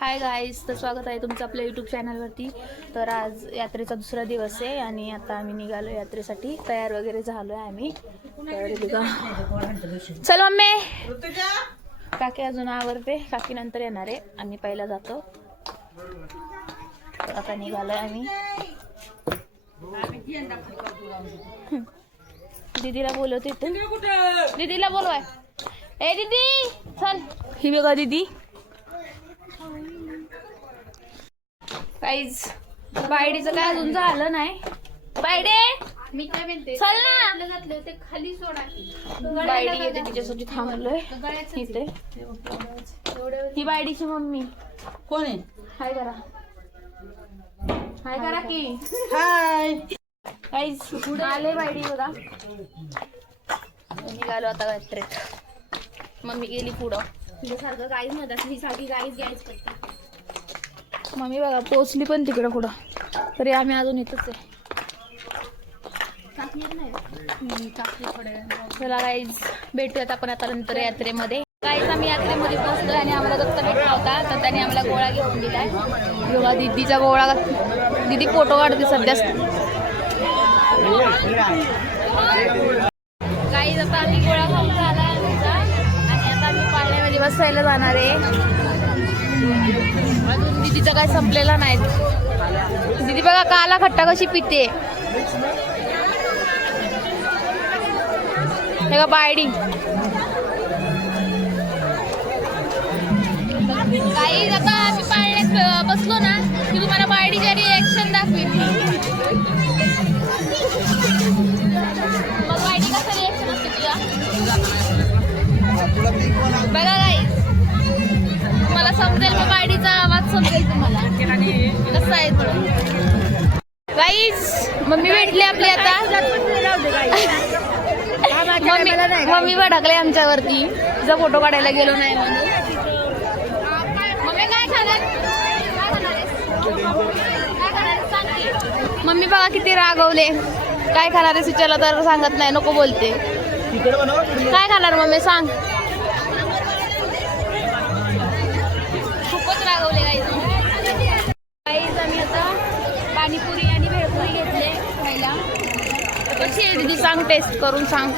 Hi guys, तर स्वागत आहे तुमचं आपल्या यूट्यूब चॅनलवरती. तर आज यात्रेचा दुसरा दिवस आहे आणि आता आम्ही निघालो यात्रेसाठी. तयार वगैरे झालो आहे आम्ही. चल मम्मी. काकी अजून आवरते, काकी नंतर येणार आहे. आम्ही पहिला जातो. आता निघालोय आम्ही. दीदीला बोलवते. दीदीला बोलवाय. ए दीदी चल. ही बघा दीदी. काहीच बायडीचं काय अजून झालं नाही. बायडे मी काय म्हणते चल ना. घातले ते खाली सोडा. बायडी येते तिच्यासाठी थांबलोय इथे. ही बायडीची मम्मी कोण आहे? हाय करा. हाय करा की. हाय. काहीच आले बायडी बघा. निघालो आता यात्रेत. मम्मी गेली पुढं. तुझ्यासारखं गाईच म्हणतात, ही सारखी गाईच घ्यायच पडते. मम्मी बघा पोचली पण तिकडं पुढं. तरी आम्ही अजून इथंच आहे. चला गाईज भेटूयात आपण आता नंतर यात्रेमध्ये. गाईज आम्ही यात्रेमध्ये पोहोचलोय आणि आम्हाला दत्त भेटला होता, तर त्याने आम्हाला गोळा घेऊन दिलाय. बघा दीदीचा गोळा. दीदी फोटो काढते सध्या. गाईज आता आम्ही गोळा खाऊन झाला आमचा आणि आता आम्ही पाळण्यामध्ये बसायला जाणार आहे. अजून दीदीचा काय संपलेला नाही. दीदी बघा काला खट्टा कशी पिते. हे का बायडी. काही आता आम्ही पाळण्यात बसलो ना की तुम्हाला बायडीच्या रिएक्शन दाखवेल. मग बायडी कसं रिएक्शन असते तुझ्या बघा गाईज. मला समजेल मग बायडीचा आवाज समजेल तुम्हाला कसं आहे. गाईज मम्मी भेटले आपली आता. मम्मी भडकले आमच्यावरती जर फोटो काढायला गेलो नाही म्हणून. मम्मी काय खाणार. मम्मी बघा किती रागवले. काय खाणार आहे विचारलं तर सांगत नाही, नको बोलते. काय खाणार मम्मी सांग. खूपच रागवले गाईज. गाईज आम्ही आता पाणीपुरी आणि भेळपुरी घेतले पहिला. कशी आहे दीदी सांग, टेस्ट करून सांग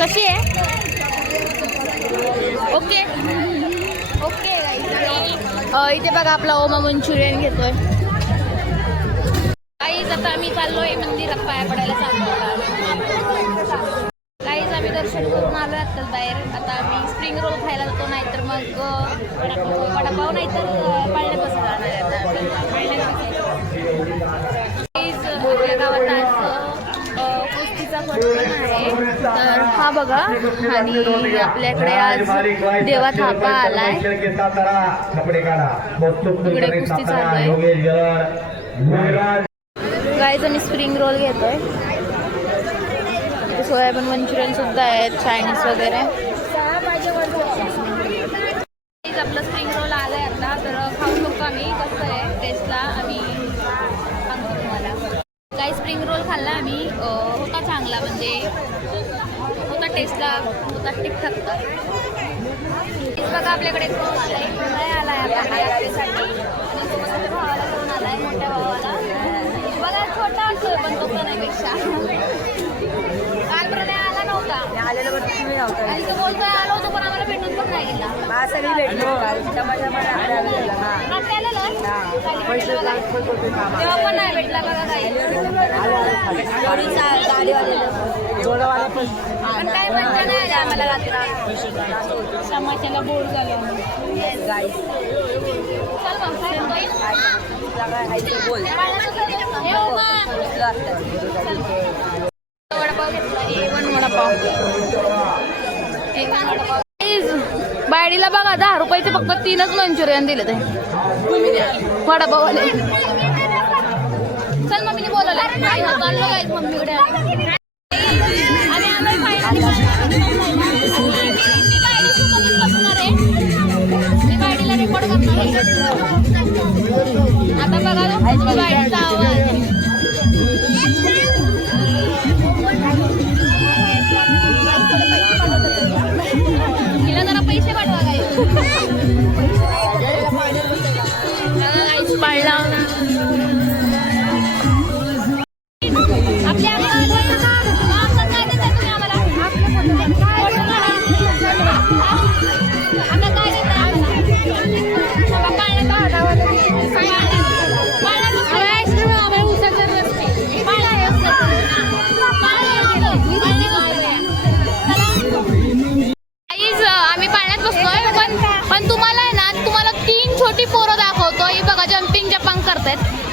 कशी आहे. Okay okay. इथे बघा आपला ओमा मंचुरियन घेतोय. काहीच आता आम्ही चाललोय मंदिरात पाया पडायला चाललो. काहीच आम्ही दर्शन करून आलो आत्ताच बाहेर. आता आम्ही स्प्रिंग रोल खायला जातो, नाहीतर मग वडापाव नाहीतर पाळण्यात बसत जाणार आहे. आपल्या गावात आज कुस्तीचा फंक्शन आहे, तर हा बघा. आणि आपल्याकडे आज देवा थापा आलाय. इकडे कुस्ती चालू आहे. गाईज आम्ही स्प्रिंग रोल घेतोय. सोयाबीन मंचुरियन सुद्धा आहेत, चायनीज वगैरे. आपलं स्प्रिंग रोल आलाय आता, तर खाऊ शकतो आम्ही. कसं आहे टेस्टला आम्ही सांगतो तुम्हाला. काही स्प्रिंग रोल खाल्ला आम्ही, होता चांगला, म्हणजे होता टेस्टला, होता ठीकठाक. बघा आपल्याकडे रोल आलाय. नाही आलाय आपल्याला यात्रेसाठी. भावाला घेऊन आलाय, मोठ्या भावाला. बघा छोटा असतो पण तो पेक्षा. काल आला नव्हता. आणि तो बोलतोय आलो होतो पण आम्हाला भेटून पण नाही गेला. तेव्हा पण नाही भेटला बघा काही. पण काय मजा नाही आली आम्हाला रात्री. समाजाला बोर झालं. वडापाव घेतला. A1 वडापाव. बायडीला बघा 10 रुपयाचे फक्त 3च मंचुरियन दिले ते वडापाववाले. चल मम्मीने बोलवलं चाललो गाईज मम्मीकडे. मी बायडीला रेकॉर्ड करणार आहे. आता बघा बायडीचा आवाज. हिला जरा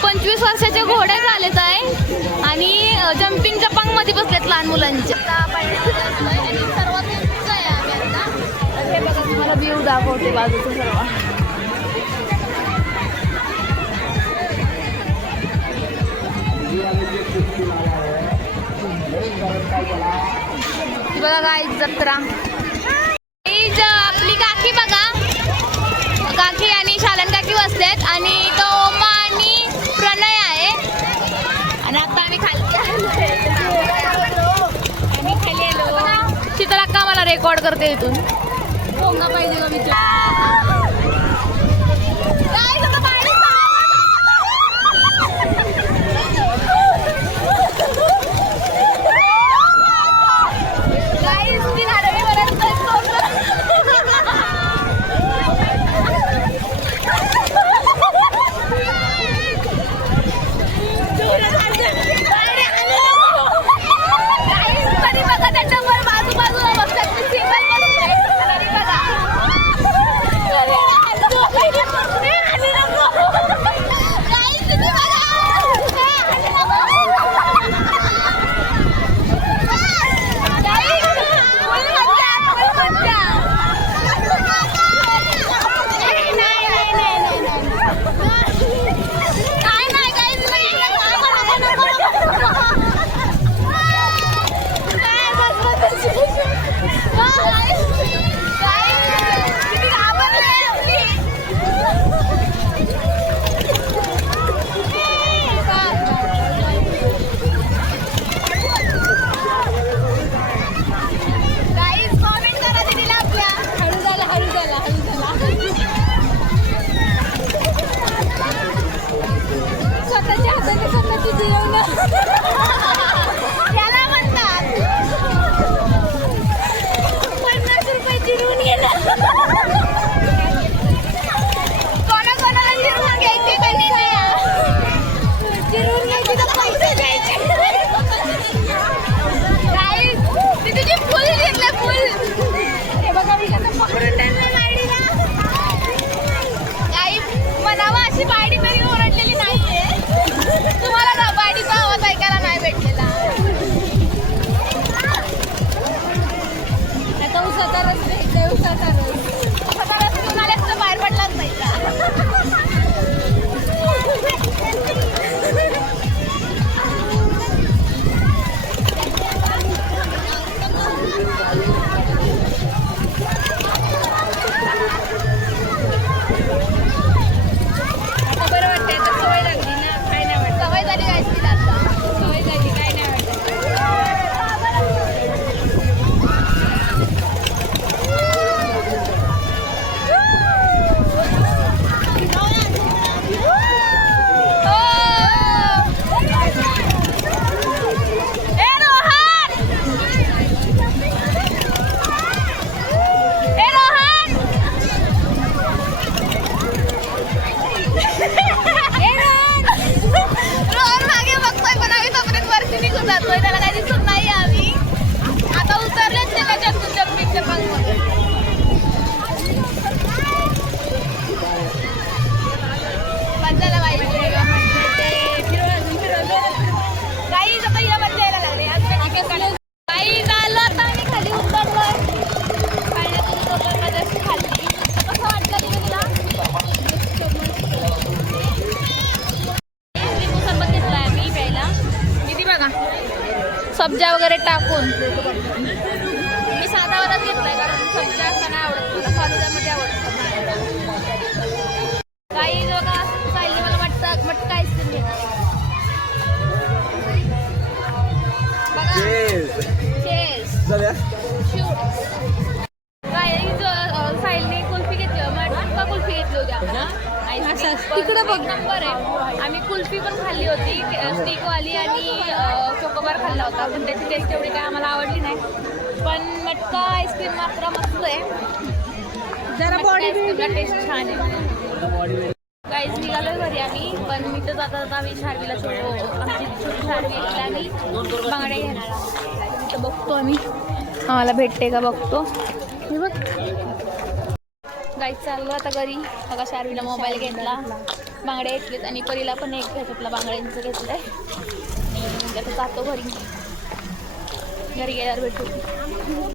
25 वर्षाचे घोडे झालेत आहे आणि जम्पिंग जपांग मध्ये बसलेत लहान मुलांच्या. आणि सर्वात उंच आहे आम्ही आता. तर हे बघा तुम्हाला व्ह्यू दाखवते बाजूचं सर्व. बघा काय जत्रा. आपली काकी बघा, काकी आणि शालन काकी बसलेत आणि तो ओमा आणि प्रणय आहे. आणि आता आम्ही खाली आलो. शीतल अक्का मला रेकॉर्ड करते इथून. पोंगा पाहिजे का विचार. सब्जा वगैरे टाकून. मी साधावरच घेतलाय कारण सब्जा असं नाही आवडत मला, फालुद्यामध्ये आवडतं. काही बघा सायली मला वाटतं मटका आईस्क्रीम घेणार बघा. सायलीने कुल्फी घेतली, मटका कुल्फी घेतली होती आम्हाला. तिकडे बघ नंबर आहे. आम्ही कुल्फी पण खाल्ली होती स्टिकवाली आणि चोकोबार खाल्ला होता, पण त्याची टेस्ट एवढी काय आम्हाला आवडली नाही. पण मटका आईस्क्रीम मात्र मस्त आहे, जरा बॉडी आईस्क्रीमला टेस्ट छान आहे. काहीच निघालोय घरी आम्ही, पण मी तर जाता जाता आम्ही शार्वीला आमची छोटी शार्वीला आम्ही बांगड्या घेणार आहोत. तिथं बघतो आम्ही आम्हाला भेटते का बघतो. हे बघ गाईच चाललो आता घरी. बघा शार्वीला मोबाईल घेतला, बांगड्या घेतलेत आणि परीला पण एक ह्याच्यातला बांगड्यांचं घेतलंय आणि आता जातो घरी. घरी गेल्यावर भेटू.